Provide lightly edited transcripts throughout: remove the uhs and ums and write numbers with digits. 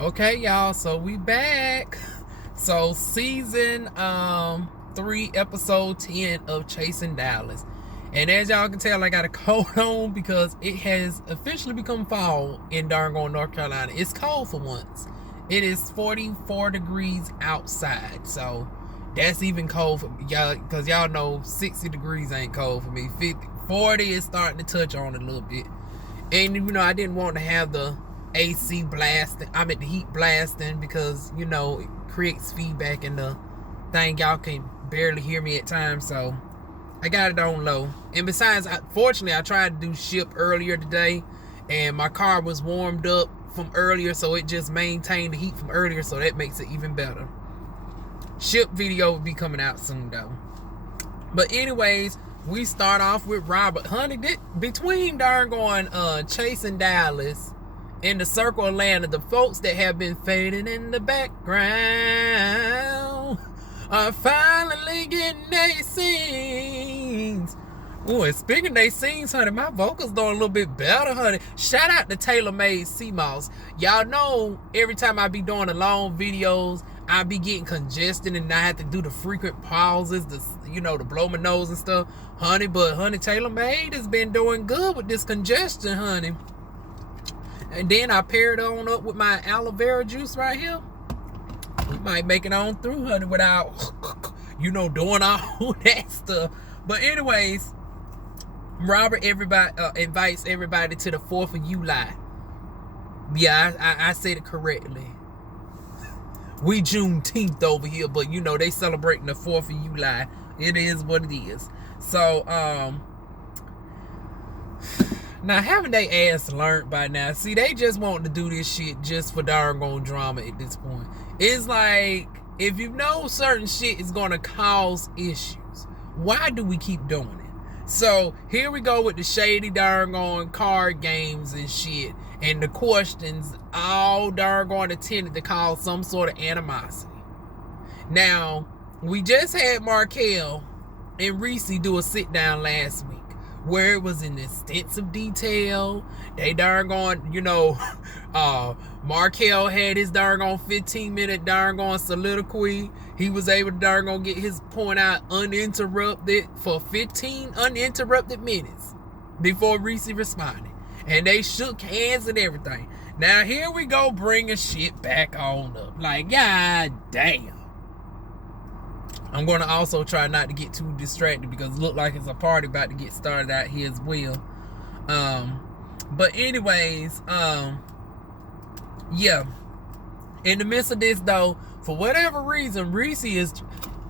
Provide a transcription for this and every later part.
Okay, y'all, so we back. So season 3, episode 10 of Chasing Dallas. And as y'all can tell, I got a coat on because it has officially become fall in darn North Carolina. It's cold for once. It is 44 degrees outside. So that's even cold for y'all, because y'all know 60 degrees ain't cold for me. 40 is starting to touch on it a little bit. And you know, I didn't want to have the AC blasting, the heat blasting, because you know it creates feedback in the thing. Y'all can barely hear me at times, so I got it on low. And besides, fortunately I tried to do ship earlier today and my car was warmed up from earlier, so it just maintained the heat from earlier, so that makes it even better. Ship video will be coming out soon though. But anyways, we start off with Robert. Honey, between Chasing Dallas in the Circle Atlanta, the folks that have been fading in the background are finally getting their scenes. Ooh, and speaking of their scenes, honey, my vocals doing a little bit better, honey. Shout out to Taylor Made CMOS. Y'all know every time I be doing the long videos, I be getting congested and I have to do the frequent pauses, to blow my nose and stuff, honey. But honey, Taylor Made has been doing good with this congestion, honey. And then I paired it on up with my aloe vera juice right here. We might make it on through, honey, without, doing all that stuff. But anyways, Robert invites everybody to the 4th of July. Yeah, I said it correctly. We Juneteenth over here, but they celebrating the 4th of July. It is what it is. So, now, haven't they ass learned by now? See, they just want to do this shit just for darn drama at this point. It's like, if you know certain shit is going to cause issues, why do we keep doing it? So, here we go with the shady darn card games and shit. And the questions all intended to cause some sort of animosity. Now, we just had Markel and Ressie do a sit down last week, where it was in extensive detail. They Markel had his 15-minute soliloquy. He was able to get his point out uninterrupted for 15 uninterrupted minutes before Ressie responded. And they shook hands and everything. Now here we go bringing shit back on up. Like, god damn. I'm going to also try not to get too distracted because it looked like it's a party about to get started out here as well. But anyways, yeah. In the midst of this though, for whatever reason, Ressie is,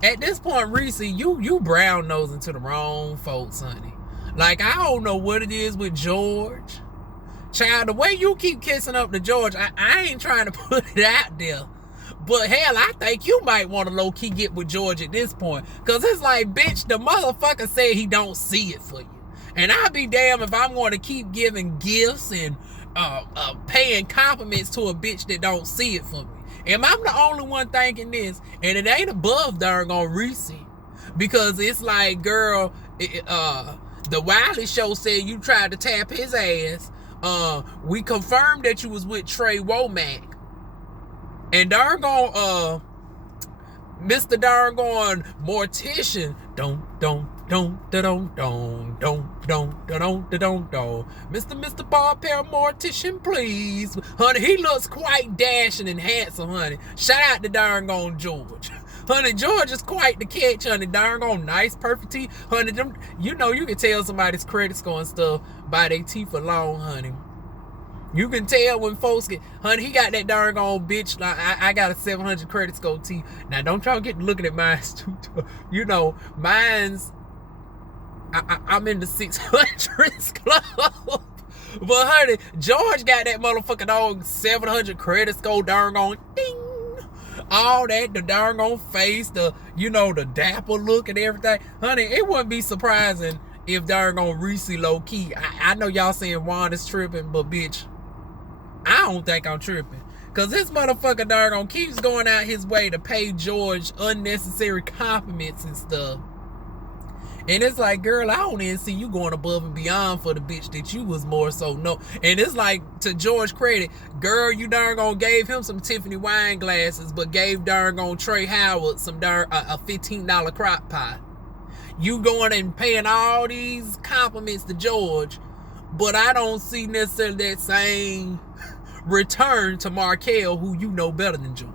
at this point, Ressie, you brown nosing to the wrong folks, honey. Like, I don't know what it is with George. Child, the way you keep kissing up to George, I ain't trying to put it out there. But hell, I think you might want to low-key get with George at this point. Because it's like, bitch, the motherfucker said he don't see it for you. And I'll be damned if I'm going to keep giving gifts and paying compliments to a bitch that don't see it for me. Am I the only one thinking this? And it ain't above darn Ressie. Because it's like, girl, the Wiley Show said you tried to tap his ass. We confirmed that you was with Trey Womack. And Mr. Darn Mortician, Mr. Bob Perry Mortician, please. Honey, he looks quite dashing and handsome, honey. Shout out to darn George. Honey, George is quite the catch, honey. Darn nice, perfect teeth. Honey, you can tell somebody's credit score and stuff by their teeth alone, honey. You can tell when folks get, honey, he got that darn bitch. Like, I got a 700 credit score teeth. Now, don't y'all get looking at mine too. Mine's, I'm in the 600s club. But, honey, George got that motherfucking dog 700 credit score, darn ding. All that, the darn face, the dapper look and everything. Honey, it wouldn't be surprising if darn Ressie low key. I know y'all saying Juan is tripping, but bitch, I don't think I'm tripping. Cause this motherfucker darn keeps going out his way to pay George unnecessary compliments and stuff. And it's like, girl, I don't even see you going above and beyond for the bitch that you was more so no. And it's like, to George credit, girl, you darn gone gave him some Tiffany wine glasses, but gave darn gone Trey Howard some darn a $15 crock pot. You going and paying all these compliments to George, but I don't see necessarily that same return to Markel, who you know better than George.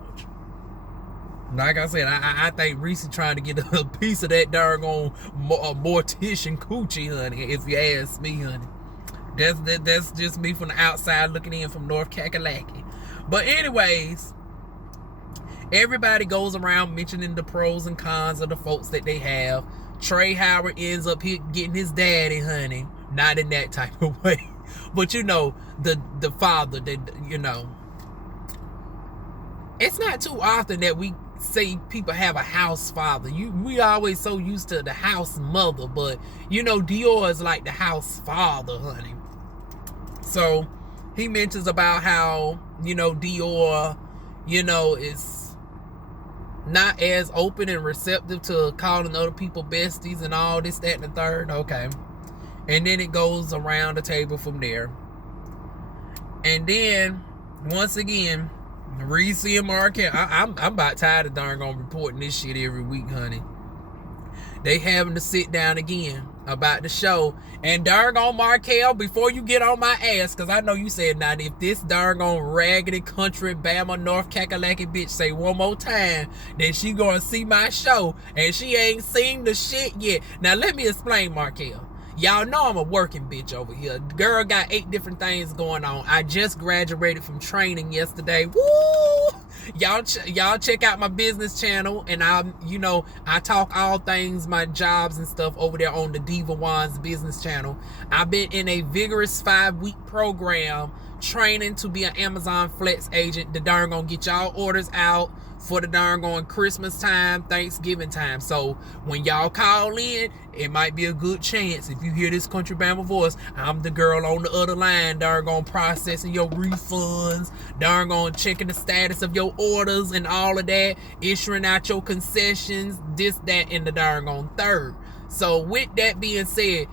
Like I said, I think Ressie trying to get a piece of that darn mortician coochie, honey, if you ask me, honey. That's just me from the outside looking in from North Kakalaki. But anyways, everybody goes around mentioning the pros and cons of the folks that they have. Trey Howard ends up getting his daddy, honey. Not in that type of way. But you know, the father that, you know. It's not too often that we say people have a house father. We always so used to the house mother, but you know, Dior is like the house father, honey. So he mentions about how, you know, Dior, you know, is not as open and receptive to calling other people besties and all this, that, and the third. Okay. And then it goes around the table from there. And then once again, Ressie and Markel, I'm about tired of darn gone reporting this shit every week, honey. They having to sit down again about the show. And darn on Markel, before you get on my ass, because I know you said, now if this darn on raggedy country Bama North Kakalaki bitch say one more time, then she gonna see my show and she ain't seen the shit yet. Now let me explain, Markel. Y'all know I'm a working bitch over here. Girl got 8 different things going on. I just graduated from training yesterday. Woo! Y'all check out my business channel, and I talk all things, my jobs and stuff over there on the DivaWuan's business channel. I've been in a vigorous 5-week program training to be an Amazon Flex agent. The darn gonna get y'all orders out for the darn going Christmas time, Thanksgiving time. So when y'all call in, it might be a good chance. If you hear this country Bama voice, I'm the girl on the other line, darn going processing your refunds, darn going checking the status of your orders and all of that, issuing out your concessions, this, that, and the darn going third. So with that being said,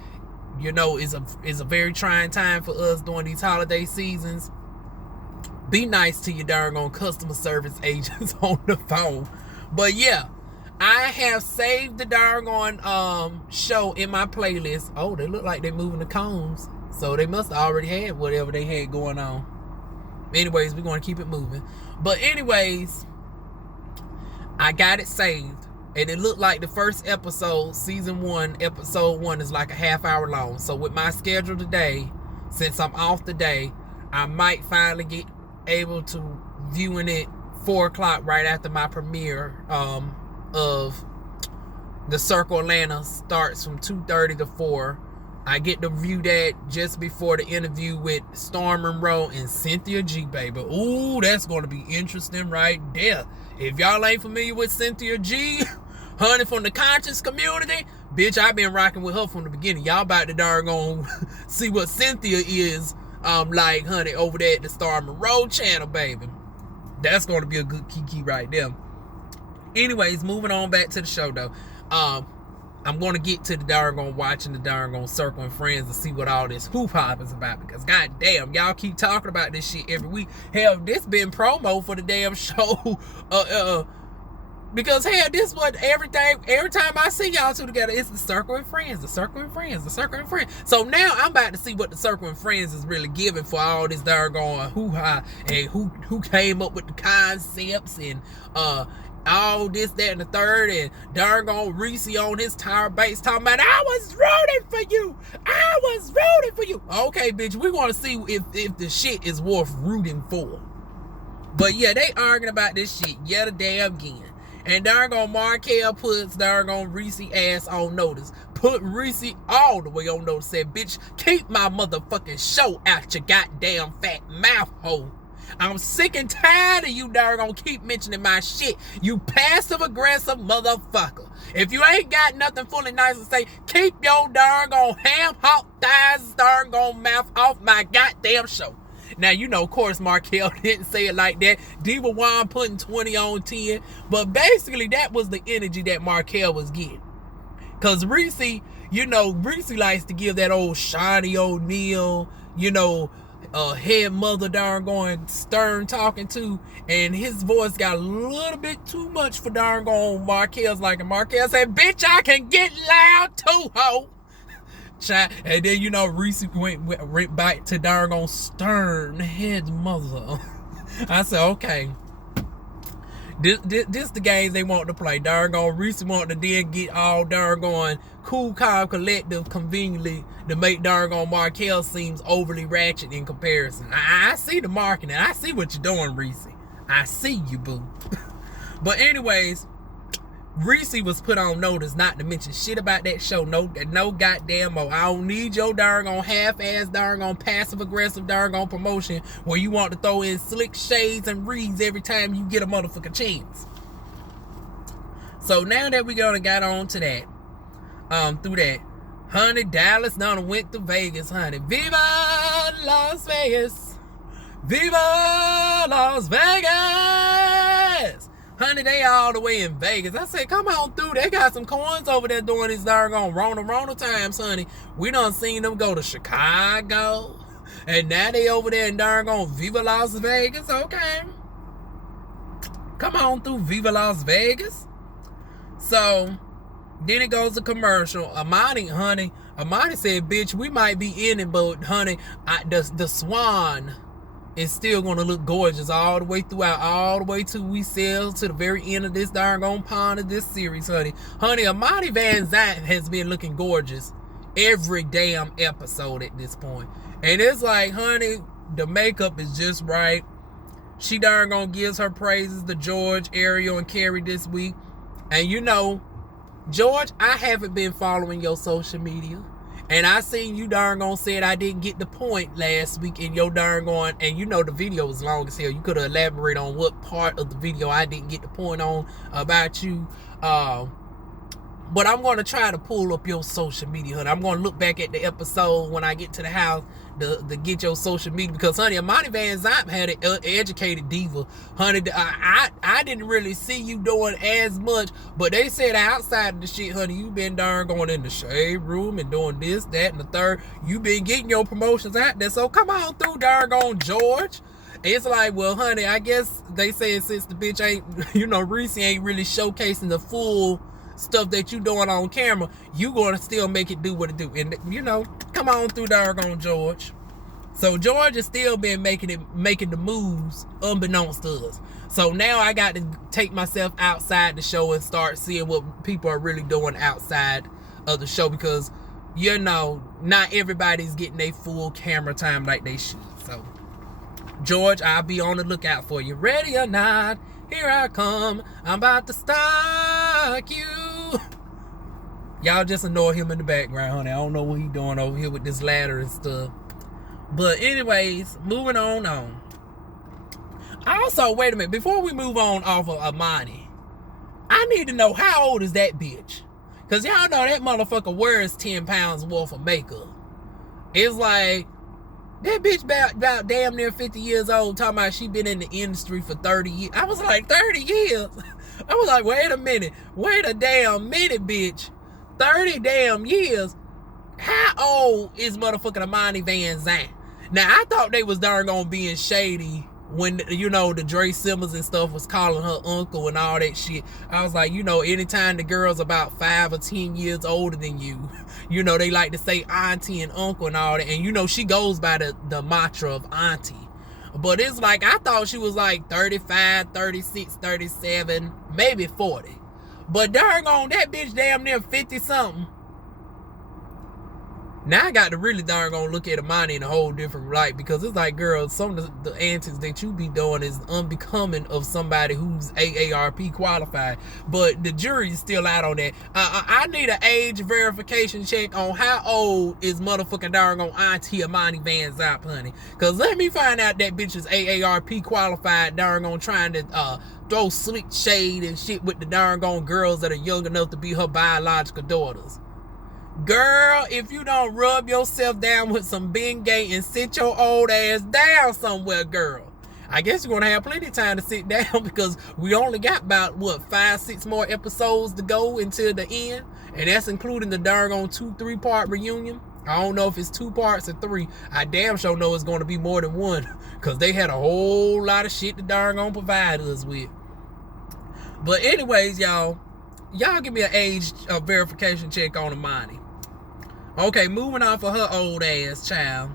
you know, it's a very trying time for us during these holiday seasons. Be nice to your darn on customer service agents on the phone. But yeah, I have saved the darn on show in my playlist. Oh, they look like they're moving the cones, so they must have already had whatever they had going on. Anyways, we're going to keep it moving. But anyways, I got it saved. And it looked like the first episode, season 1, episode 1 is like a half hour long. So with my schedule today, since I'm off today, I might finally get able to viewing it 4 o'clock right after my premiere of The Circle Atlanta starts from 2:30 to 4. I get to view that just before the interview with Storm Monroe and Cynthia G, baby. Ooh, that's going to be interesting right there. If y'all ain't familiar with Cynthia G, honey, from the conscious community, bitch, I've been rocking with her from the beginning. Y'all about to darn gonna see what Cynthia is like, honey, over there at the Storm Monroe channel, baby. That's going to be a good kiki right there. Anyways, moving on back to the show, though. I'm going to get to the darn watching the darn Circle and Friends to see what all this hoop hop is about, because goddamn, y'all keep talking about this shit every week. Hell, this been promo for the damn show. Because hell, this what every time I see y'all two together, it's the Circle and Friends, the Circle and Friends, the Circle and Friends. So now I'm about to see what the Circle and Friends is really giving for all this darn hoo-ha, and who came up with the concepts and all this, that, and the third, and darn Ressie on his tire base talking about, I was rooting for you. I was rooting for you. Okay, bitch, we want to see if the shit is worth rooting for. But yeah, they arguing about this shit yet a damn again. And darn Markel puts darn Ressie ass on notice. Put Ressie all the way on notice. Said, bitch, keep my motherfucking show out your goddamn fat mouth hole. I'm sick and tired of you darn keep mentioning my shit, you passive aggressive motherfucker. If you ain't got nothing fully nice to say, keep your darn ham hot thighs darn mouth off my goddamn show. Now, you know, of course, Markel didn't say it like that. DivaWuan's putting 20 on 10. But basically, that was the energy that Markel was getting. Cause Ressie, Ressie likes to give that old Shawnee O'Neal, head mother darn going stern talking to, and his voice got a little bit too much for darn going Markel's. Like Markel said, bitch, I can get loud too, ho. And then Ressie went back to darn going stern head mother. I said, okay. This the games they want to play. Darn on Ressie want to then get all darn on cool, calm, collective conveniently to make darn on Markel seems overly ratchet in comparison. I see the marketing. I see what you're doing, Ressie. I see you, boo. But anyways, Ressie was put on notice not to mention shit about that show. No goddamn more. I don't need your darn on half-ass darn on passive-aggressive darn on promotion where you want to throw in slick shades and reads every time you get a motherfucking chance. So now that we got on to that, through that, honey, Dallas done went to Vegas, honey. Viva Las Vegas! Viva Las Vegas! Honey, they all the way in Vegas. I said, come on through. They got some coins over there doing this doggone Rona times, honey. We done seen them go to Chicago. And now they over there in doggone Viva Las Vegas. Okay. Come on through Viva Las Vegas. So, then it goes to commercial. Amani said, bitch, we might be in it, but honey, the Swan is still going to look gorgeous all the way throughout, all the way till we sail to the very end of this darn pond of this series, honey. Honey, Amani Van Zant has been looking gorgeous every damn episode at this point. And it's like, honey, the makeup is just right. She darn gonna gives her praises to George, Ariel, and Carrie this week. And George, I haven't been following your social media. And I seen you darn gone said I didn't get the point last week in your darn going, and the video was long as hell. You could have elaborated on what part of the video I didn't get the point on about you. But I'm going to try to pull up your social media, honey. I'm going to look back at the episode when I get to the house to get your social media. Because, honey, Amani Van Zant had an educated diva. Honey, I didn't really see you doing as much. But they said outside of the shit, honey, you been darn going in the shade room and doing this, that, and the third. You been getting your promotions out there. So come on through, darn gone George. It's like, well, honey, I guess they said since the bitch ain't, Ressie ain't really showcasing the full stuff that you doing on camera, you gonna still make it do what it do. And come on through doggone George. So George has still been making the moves unbeknownst to us. So now I got to take myself outside the show and start seeing what people are really doing outside of the show, because not everybody's getting a full camera time like they should. So George, I'll be on the lookout for you. Ready or not, here I come. I'm about to stalk you. Y'all just annoy him in the background, honey. I don't know what he doing over here with this ladder and stuff. But anyways, moving on. Also, wait a minute. Before we move on off of Amani, I need to know, how old is that bitch? Because y'all know that motherfucker wears 10 pounds worth of makeup. It's like, that bitch about damn near 50 years old, talking about she been in the industry for 30 years. I was like, 30 years? I was like, wait a minute. Wait a damn minute, bitch. 30 damn years? How old is motherfucking Amani Van Zant? Now, I thought they was darn gonna being shady when, the Dre Simmons and stuff was calling her uncle and all that shit. I was like, anytime the girl's about 5 or 10 years older than you, they like to say auntie and uncle and all that. And, she goes by the mantra of auntie. But it's like, I thought she was like 35, 36, 37, maybe 40. But darn on that bitch damn near 50 something. Now I got to really darn gonna look at Amani in a whole different light, because it's like, girl, some of the antics that you be doing is unbecoming of somebody who's AARP qualified. But the jury is still out on that. I need an age verification check on how old is motherfucking darn gonna auntie Amani Van Zant, honey. Because let me find out that bitch is AARP qualified, darn gonna trying to throw slick shade and shit with the darn gone girls that are young enough to be her biological daughters. Girl, if you don't rub yourself down with some Bengay and sit your old ass down somewhere, girl, I guess you're going to have plenty of time to sit down, because we only got about, 5-6 more episodes to go until the end. And that's including the darn 2-3-part reunion. I don't know if it's 2 parts or 3. I damn sure know it's going to be more than 1. Because they had a whole lot of shit to darn provide us with. But anyways, y'all give me an age verification check on Imani. Okay, moving off of her old ass child.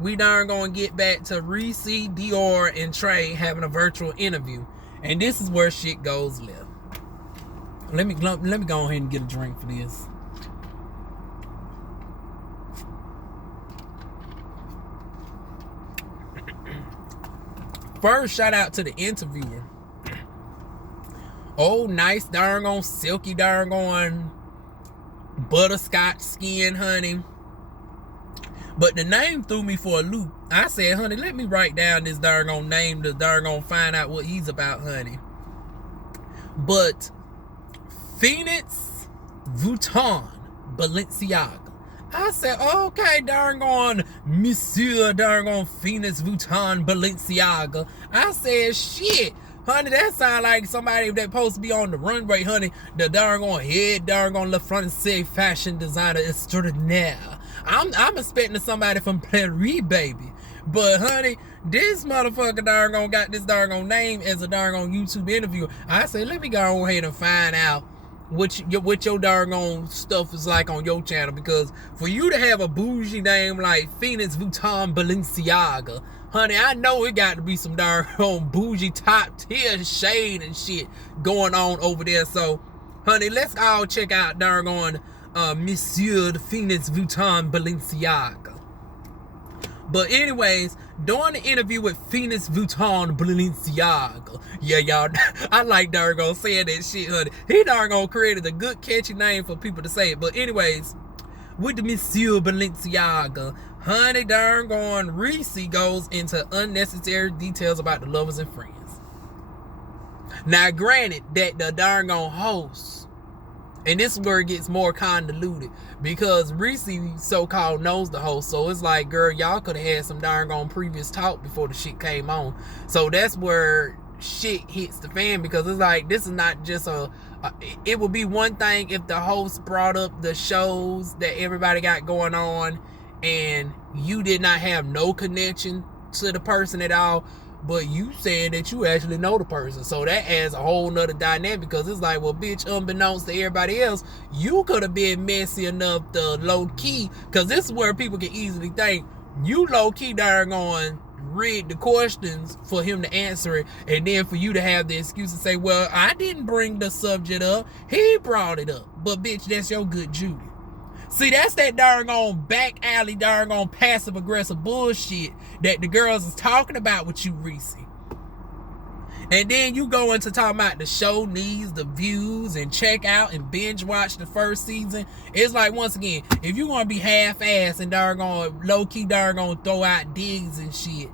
We darn gonna get back to Ressie, Dior, and Trey having a virtual interview. And this is where shit goes left. Let me go ahead and get a drink for this. First, shout out to the interviewer. Oh, nice darn silky darn butterscotch skin, honey. But the name threw me for a loop. I said, honey, let me write down this darn name to darn find out what he's about, honey. But Phoenix Vuitton Balenciaga. I said, okay, darn Monsieur darn Phoenix Vuitton Balenciaga. I said, shit. Honey, that sound like somebody that's supposed to be on the runway, honey. The darn head darn Le Francais fashion designer extraordinaire. I'm expecting somebody from Paris, baby. But honey, this motherfucker darn got this darn name as a darn YouTube interviewer. I said, let me go ahead and find out what your darn stuff is like on your channel, because for you to have a bougie name like Phoenix Vuitton Balenciaga, honey, I know it got to be some darn bougie top tier shade and shit going on over there. So, honey, let's all check out darn Monsieur Phoenix Vuitton Balenciaga. But anyways, during the interview with Phoenix Vuitton Balenciaga, yeah, y'all, I like darn saying that shit, honey. He darn created a good catchy name for people to say it. But anyways, with the Monsieur Balenciaga, honey, darn Ressie goes into unnecessary details about the lovers and friends. Now, granted that the darn host, and this is where it gets more convoluted, because Ressie so-called knows the host. So it's like, girl, y'all could have had some darn previous talk before the shit came on. So that's where shit hits the fan, because it's like, this is not just it would be one thing if the host brought up the shows that everybody got going on and you did not have no connection to the person at all, but you said that you actually know the person. So that adds a whole nother dynamic, because it's like, well, bitch, unbeknownst to everybody else, you could have been messy enough to low-key, because this is where people can easily think, you low-key darn read the questions for him to answer it, and then for you to have the excuse to say, well, I didn't bring the subject up, he brought it up. But bitch, that's your good Judy. See, that's that darn back alley darn passive aggressive bullshit that the girls is talking about with you, Ressie. And then you go into talking about the show needs the views and check out and binge watch the first season. It's like, once again, if you want to be half-ass and darn low-key darn throw out digs and shit,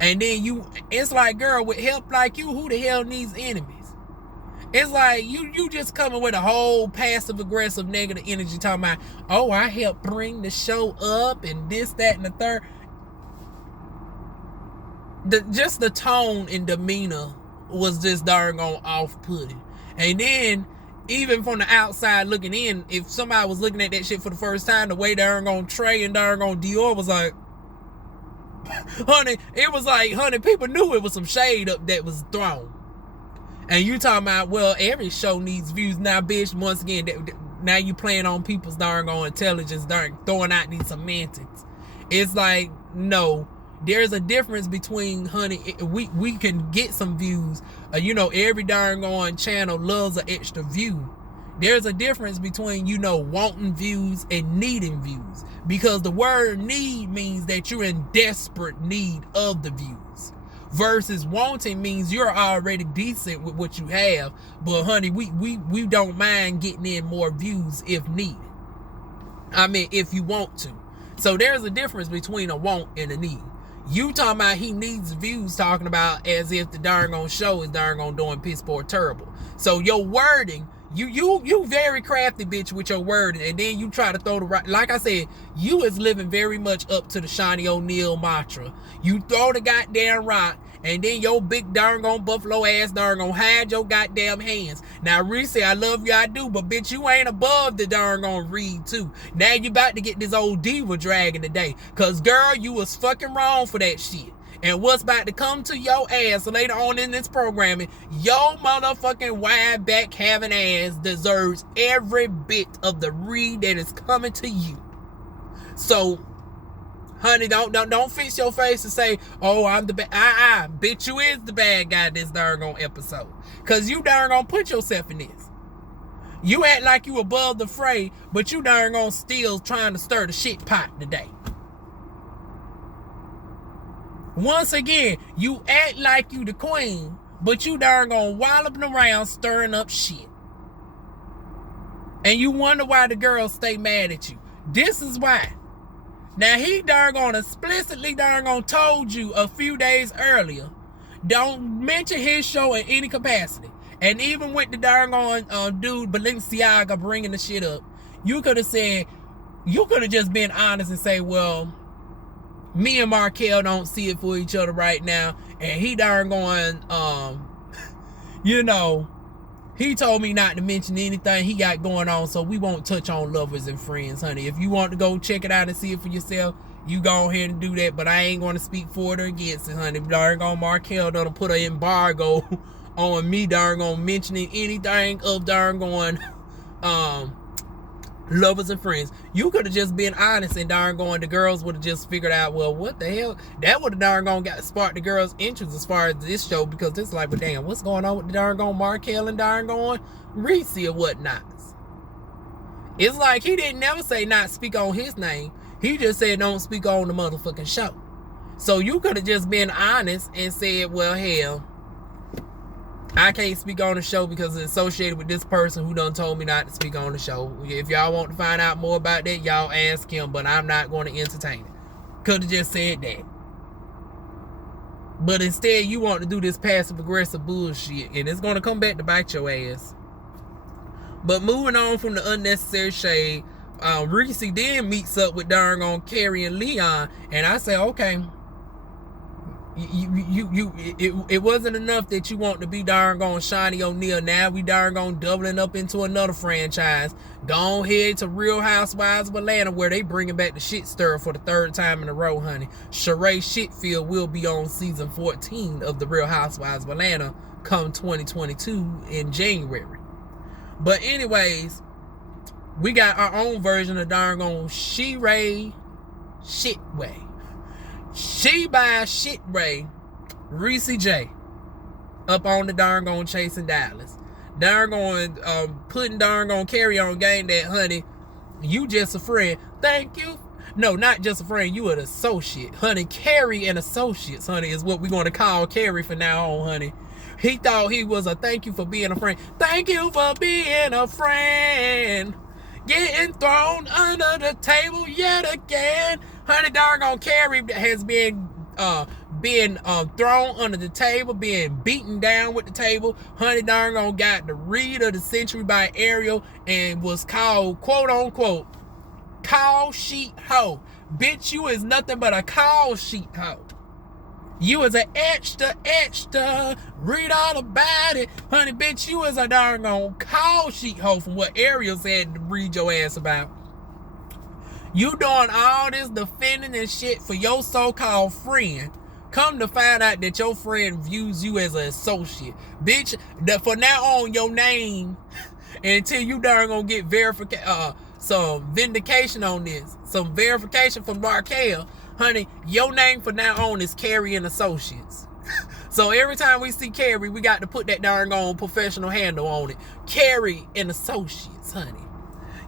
and then it's like, girl, with help like you, who the hell needs enemies? It's like you just coming with a whole passive-aggressive negative energy talking about, oh, I helped bring the show up and this, that, and the third. Just the tone and demeanor was just darn off-putting. And then, even from the outside looking in, if somebody was looking at that shit for the first time, the way darn Trey and darn Dior was like, honey, it was like, honey, people knew it was some shade up that was thrown. And you talking about, well, every show needs views. Now, bitch, once again, now you playing on people's darn intelligence, darn throwing out these semantics. It's like, no, there's a difference between, honey, we can get some views. Every darn channel loves an extra view. There's a difference between, wanting views and needing views. Because the word need means that you're in desperate need of the views. Versus wanting means you're already decent with what you have, but honey, we don't mind getting in more views if needed. I mean, if you want to. So there's a difference between a want and a need. You talking about he needs views, talking about as if the darn show is darn doing piss poor terrible. So your wording, you very crafty, bitch, with your wording, and then you try to throw the right. Like I said, you is living very much up to the Shawnee O'Neal mantra. You throw the goddamn rock, and then your big darn buffalo ass darn hide your goddamn hands. Now, Ressie, I love you, I do, but bitch, you ain't above the darn on read too. Now you about to get this old diva dragging today. Cause girl, you was fucking wrong for that shit. And what's about to come to your ass later on in this programming, your motherfucking wide back having ass deserves every bit of the read that is coming to you. So, honey, don't fix your face and say, oh, I'm the bad. Bitch, you is the bad guy this darn on episode. Cause you darn gonna put yourself in this. You act like you above the fray, but you darn gonna still trying to stir the shit pot today. Once again, you act like you the queen, but you darn gonna wallop around stirring up shit. And you wonder why the girls stay mad at you. This is why. Now he darn gonna explicitly darn gonna told you a few days earlier, don't mention his show in any capacity. And even with the darn on dude Balenciaga bringing the shit up, you could have said, you could have just been honest and say, well, me and Markel don't see it for each other right now, and he darn going, you know, he told me not to mention anything he got going on, so we won't touch on lovers and friends, honey. If you want to go check it out and see it for yourself, you go ahead and do that, but I ain't going to speak for it or against it, honey. Darn gone Markel done put an embargo on me darn gone mentioning anything of darn going, lovers and friends. You could have just been honest and darn going, the girls would have just figured out, well, what the hell? That would have darn gone sparked the girls' interest as far as this show, because it's like, well, damn, what's going on with the darn gone Markel and darn going Ressie or whatnot? It's like he didn't never say not speak on his name. He just said don't speak on the motherfucking show. So you could have just been honest and said, well, hell, I can't speak on the show because it's associated with this person who done told me not to speak on the show. If y'all want to find out more about that, y'all ask him, but I'm not going to entertain it. Could have just said that. But instead, you want to do this passive-aggressive bullshit, and it's going to come back to bite your ass. But moving on from the unnecessary shade, Ressie then meets up with darn on Carrie and Leon, and I say, okay, it wasn't enough that you want to be darn gone Shani O'Neal. Now we darn gone doubling up into another franchise. Go ahead to Real Housewives of Atlanta, where they bringing back the shit stir for the third time in a row, honey. Sheree Shitfield will be on season 14 of the Real Housewives of Atlanta come 2022 in January. But anyways, we got our own version of darn gone Sheree Shitway. She by Shitway, Ressie J, up on the darn gone Chasing Dallas. Darn gone putting darn gone Carrie on game that, honey, you just a friend. Thank you. No, not just a friend, you an associate. Honey, Carrie and associates, honey, is what we're going to call Carrie from now on, honey. He thought he was a thank you for being a friend. Thank you for being a friend. Getting thrown under the table yet again. Honey, darn on Carrie has been thrown under the table, being beaten down with the table. Honey, darn on got the read of the century by Ariel and was called, quote unquote, call sheet hoe. Bitch, you is nothing but a call sheet hoe. You is an extra, read all about it. Honey, bitch, you is a darn on call sheet hoe from what Ariel said to read your ass about. You doing all this defending and shit for your so-called friend. Come to find out that your friend views you as an associate. Bitch, that for now on, your name, until you darn gonna get some vindication on this, some verification from Markel, honey, your name for now on is Carrie and Associates. So every time we see Carrie, we got to put that darn on professional handle on it. Carrie and Associates, honey.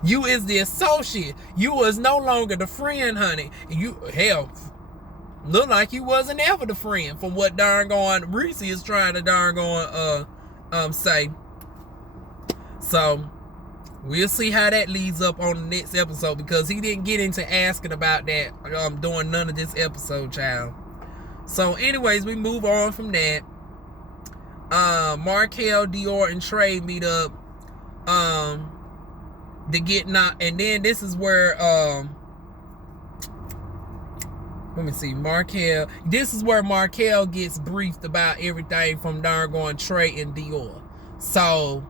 You is the associate. You was no longer the friend, honey. You, hell, look like you wasn't ever the friend from what darn going Ressie is trying to darn going say. So we'll see how that leads up on the next episode, because he didn't get into asking about that during none of this episode, child. So anyways, we move on from that. Markel, Dior, and Trey meet up to get knocked, and then this is where let me see, Markel, this is where Markel gets briefed about everything from darn going Trey and Dior. So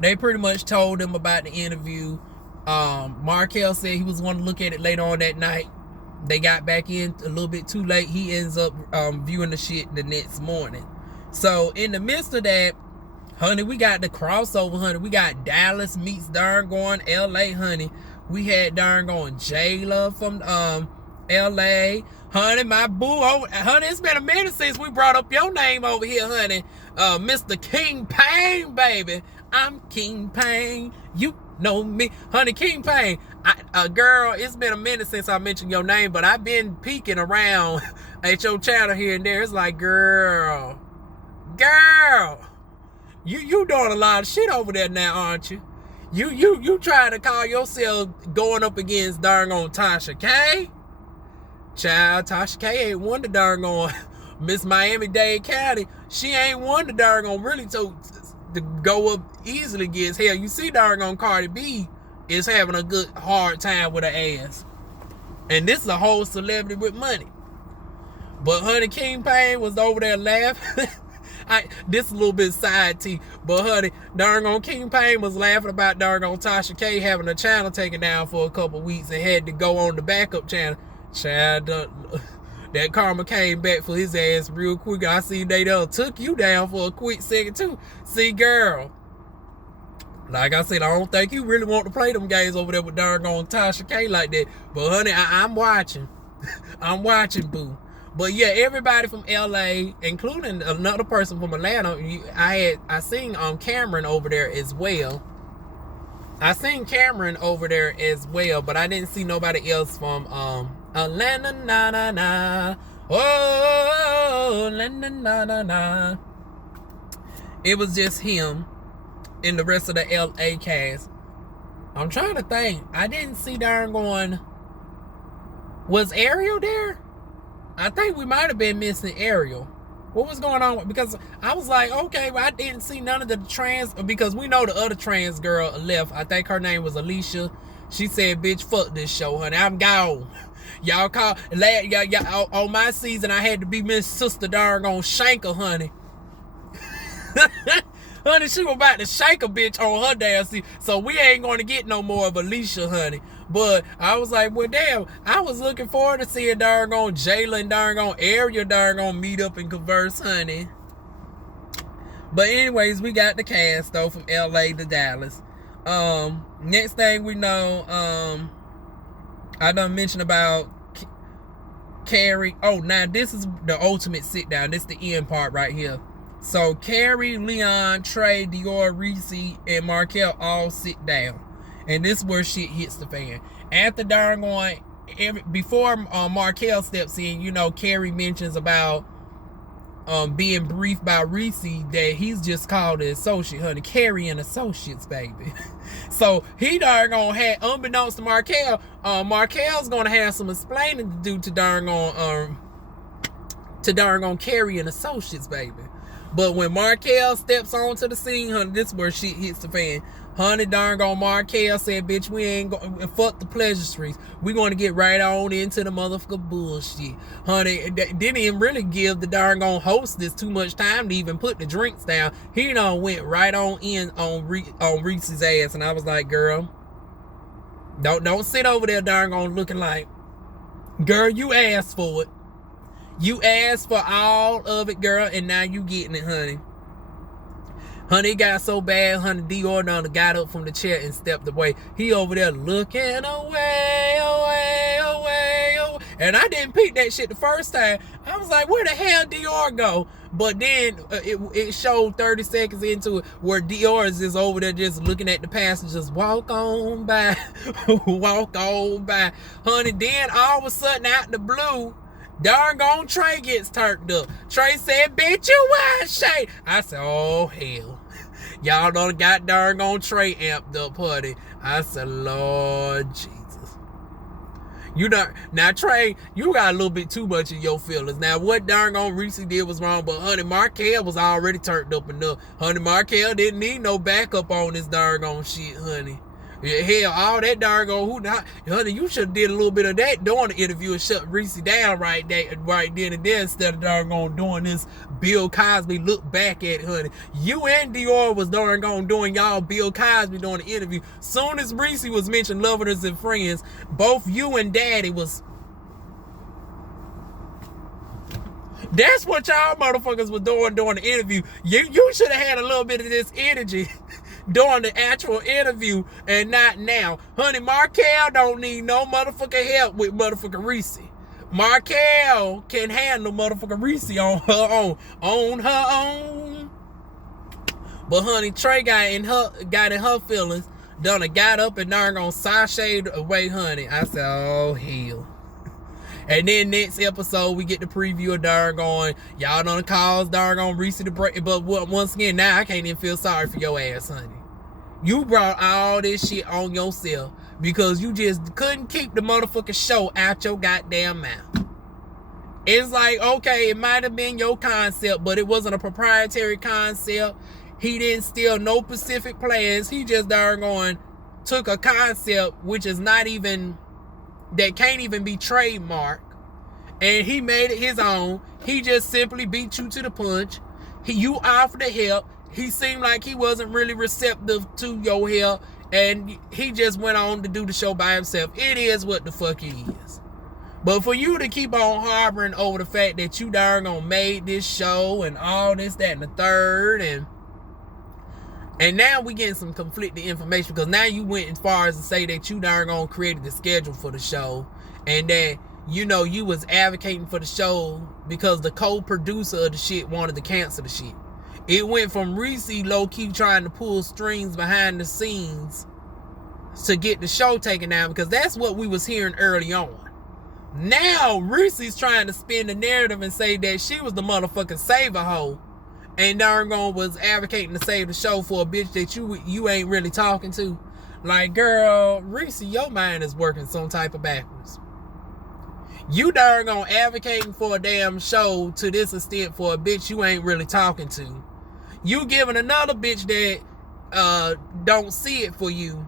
They pretty much told him about the interview. Markel said he was going to look at it later on that night. They got back in a little bit too late. He ends up viewing the shit the next morning. So in the midst of that, honey, we got the crossover, honey. We got Dallas meets darn going LA, honey. We had darn going Jayla from LA. Honey, my boo. Oh, honey, it's been a minute since we brought up your name over here, honey. Mr. King Payne, baby. I'm King Payne. You know me. Honey, King Payne. Girl, it's been a minute since I mentioned your name, but I've been peeking around at your channel here and there. It's like, girl, you doing a lot of shit over there now, aren't you? You trying to call yourself going up against darn on Tasha K? Child, Tasha K ain't won the darn on Miss Miami-Dade County. She ain't won the darn on really to go up easily against hell. You see darn on Cardi B is having a good hard time with her ass. And this is a whole celebrity with money. But honey, King Payne was over there laughing. This a little bit side tea, but honey, darn on King Payne was laughing about darn on Tasha K having a channel taken down for a couple weeks and had to go on the backup channel. Child, that karma came back for his ass real quick. I see they done took you down for a quick second too. See, girl, like I said, I don't think you really want to play them games over there with darn on Tasha K like that. But honey, I'm watching. I'm watching, boo. But yeah, everybody from LA, including another person from Atlanta, I seen Cameron over there as well. I seen Cameron over there as well, but I didn't see nobody else from Atlanta, na na na. Oh, Atlanta, na na na. It was just him and the rest of the LA cast. I'm trying to think. I didn't see darn going. Was Ariel there? I think we might have been missing Ariel. What was going on? Because I was like, okay, well, I didn't see none of the trans, because we know the other trans girl left. I think her name was Alicia. She said, bitch, fuck this show, honey. I'm gone. Y'all call, y'all, on my season, I had to be Miss Sister darn on Shanker, honey. Honey, she was about to shake a bitch on her damn seat. So we ain't going to get no more of Alicia, honey. But I was like, well, damn, I was looking forward to seeing darn on Jayla and darn on Ariel darn on meet up and converse, honey. But anyways, we got the cast, though, from LA to Dallas. Next thing we know, I done mentioned about Carrie. Oh, now this is the ultimate sit down. This is the end part right here. So Carrie, Leon, Trey, Dior, Ressie, and Markel all sit down. And this is where shit hits the fan. After darn going, before Markel steps in, you know, Carrie mentions about being briefed by Ressie that he's just called an associate, honey. Carrie and Associates, baby. So he darn gonna have, unbeknownst to Markel, Markel's gonna have some explaining to do to darn on Carrie and Associates, baby. But when Markel steps onto the scene, honey, this is where shit hits the fan. Honey, darn gone Markel said, bitch, we ain't going, fuck the pleasure streets. We going to get right on into the motherfucker bullshit. Honey, didn't even really give the darn gone hostess too much time to even put the drinks down. He done went right on in on Reese's ass. And I was like, girl, don't sit over there darn gone looking like, girl, you asked for it. You asked for all of it, girl, and now you getting it, honey. Honey, it got so bad, honey, Dior done got up from the chair and stepped away. He over there looking away. And I didn't peep that shit the first time. I was like, where the hell Dior go? But then it showed 30 seconds into it where Dior is just over there just looking at the passengers. Walk on by. Walk on by. Honey, then all of a sudden out the blue, darn gone Trey gets turned up. Trey said, bitch, you wild shade. I said, oh, hell. Y'all done got darn gone Trey amped up, honey. I said, Lord Jesus. You done, now, Trey, you got a little bit too much of your feelings. Now, what darn gone Ressie did was wrong, but, honey, Markel was already turned up enough. Honey, Markel didn't need no backup on this darn gone shit, honey. Hell, all that doggone who not, honey, you should have did a little bit of that during the interview and shut Ressie down right then and there instead of doggone doing this Bill Cosby look back at it, honey. You and Dior was doggone doing y'all Bill Cosby during the interview. Soon as Ressie was mentioned loving us and friends, both you and Daddy was. That's what y'all motherfuckers was doing during the interview. You should have had a little bit of this energy during the actual interview and not now. Honey, Markel don't need no motherfucking help with motherfucking Ressie. Markel can handle motherfucking Ressie on her own. But honey, Trey got in her feelings, got up and darn gonna sashayed away, honey. I said, oh hell. And then next episode, we get the preview of doggone, y'all done calls doggone Ressie to break. But once again, now I can't even feel sorry for your ass, honey. You brought all this shit on yourself because you just couldn't keep the motherfucking show out your goddamn mouth. It's like, okay, it might have been your concept, but it wasn't a proprietary concept. He didn't steal no specific plans. He just doggone took a concept which is not even, that can't even be trademarked, and he made it his own. He just simply beat you to the punch. You offered the help. He seemed like he wasn't really receptive to your help, and he just went on to do the show by himself. It is what the fuck it is. But for you to keep on harboring over the fact that you darn gonna made this show and all this, that, and the third, and now we getting some conflicting information because now you went as far as to say that you darn gonna created the schedule for the show and that, you know, you was advocating for the show because the co-producer of the shit wanted to cancel the shit. It went from Ressie low-key trying to pull strings behind the scenes to get the show taken down because that's what we was hearing early on. Now Rissie's trying to spin the narrative and say that she was the motherfucking saver hoe and darn gone was advocating to save the show for a bitch that you ain't really talking to. Like, girl, Ressie, your mind is working some type of backwards. You darn gone advocating for a damn show to this extent for a bitch you ain't really talking to. You giving another bitch that don't see it for you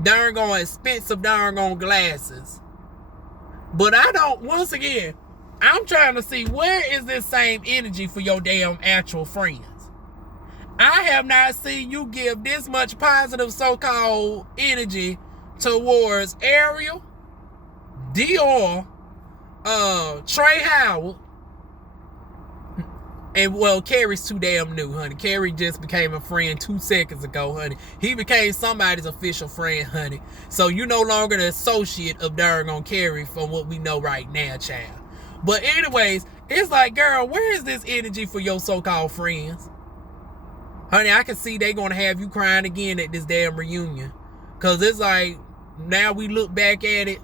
darn gone expensive darn gone glasses. But I don't, once again, I'm trying to see where is this same energy for your damn actual friends. I have not seen you give this much positive so-called energy towards Ariel, Dior, Trey Howard, and well, Carrie's too damn new, honey. Carrie just became a friend 2 seconds ago, honey. He became somebody's official friend, honey. So you no longer the associate of Dargon Carrie from what we know right now, child. But anyways, it's like, girl, where is this energy for your so-called friends? Honey, I can see they gonna have you crying again at this damn reunion. Cause it's like, now we look back at it,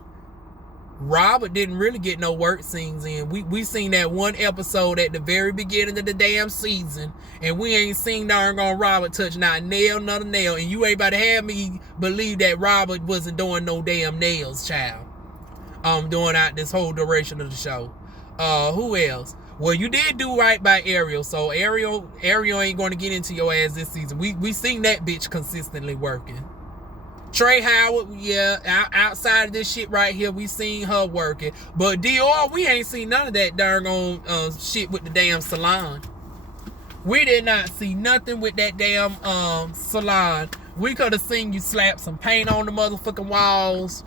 Robert didn't really get no work scenes in. We seen that one episode at the very beginning of the damn season, and we ain't seen darn gone Robert touch not a nail, not a nail. And you ain't about to have me believe that Robert wasn't doing no damn nails, child. Doing out this whole duration of the show. Who else? Well, you did do right by Ariel, so Ariel ain't gonna get into your ass this season. We seen that bitch consistently working. Trey Howard, yeah, outside of this shit right here, we seen her working. But Dior, we ain't seen none of that darn shit with the damn salon. We did not see nothing with that damn salon. We could have seen you slap some paint on the motherfucking walls.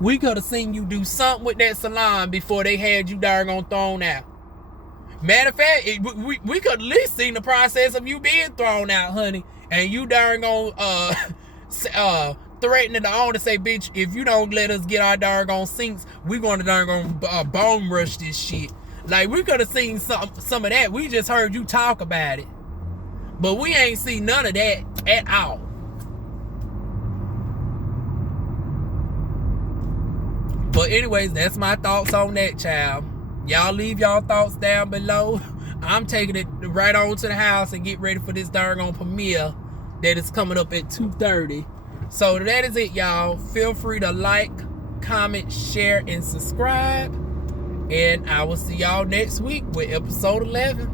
We could have seen you do something with that salon before they had you darn thrown out. Matter of fact, we could at least seen the process of you being thrown out, honey. And you darn threatening the owner to say, bitch, if you don't let us get our doggone sinks, we gonna doggone bone rush this shit. Like, we could have seen some of that. We just heard you talk about it, but we ain't seen none of that at all. But anyways, that's my thoughts on that, child. Y'all leave y'all thoughts down below. I'm taking it right on to the house and get ready for this doggone premiere that is coming up at 2:30. So that is it, y'all. Feel free to like, comment, share, and subscribe. And I will see y'all next week with episode 11.